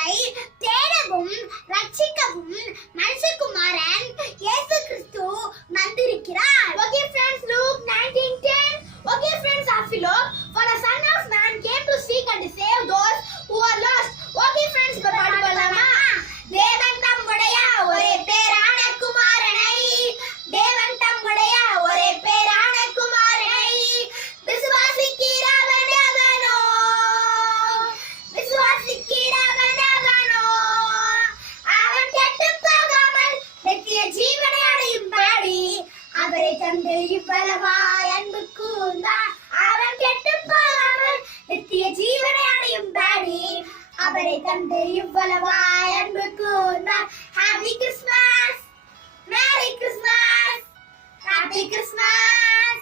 அவரை தேடவும் ரட்சிக்கவும் மனுஷகுமாரன் இயேசு கிறிஸ்து வந்திருக்கிறார். Okay friends, Luke 19:10. Okay friends, our Philip, for the Son of Man came to seek and save those who are lost. Okay friends, இப்ப பாட்டு பாடலாமா? தேவன் தம்முடைய ஒரே பேரான குமாரனை, தேவன் தம்முடைய ஒரே பேரான குமாரனை விசுவாசிக்கிறவன் எவனோ, விசுவாசிக்கிறவன் எவனோ அவன் கெட்டுப் போகாமல் நித்திய ஜீவனை அடையும்படி அவரை தந்து இவ்வளவாய் அன்பு கூர்ந்தார். அவன் கெட்டுப் போகாமல் நித்திய ஜீவனை அடையும்படி அவரை தந்து இவ்வளவாய் அன்பு கூர்ந்தார். Happy Christmas, Merry Christmas, Happy Christmas.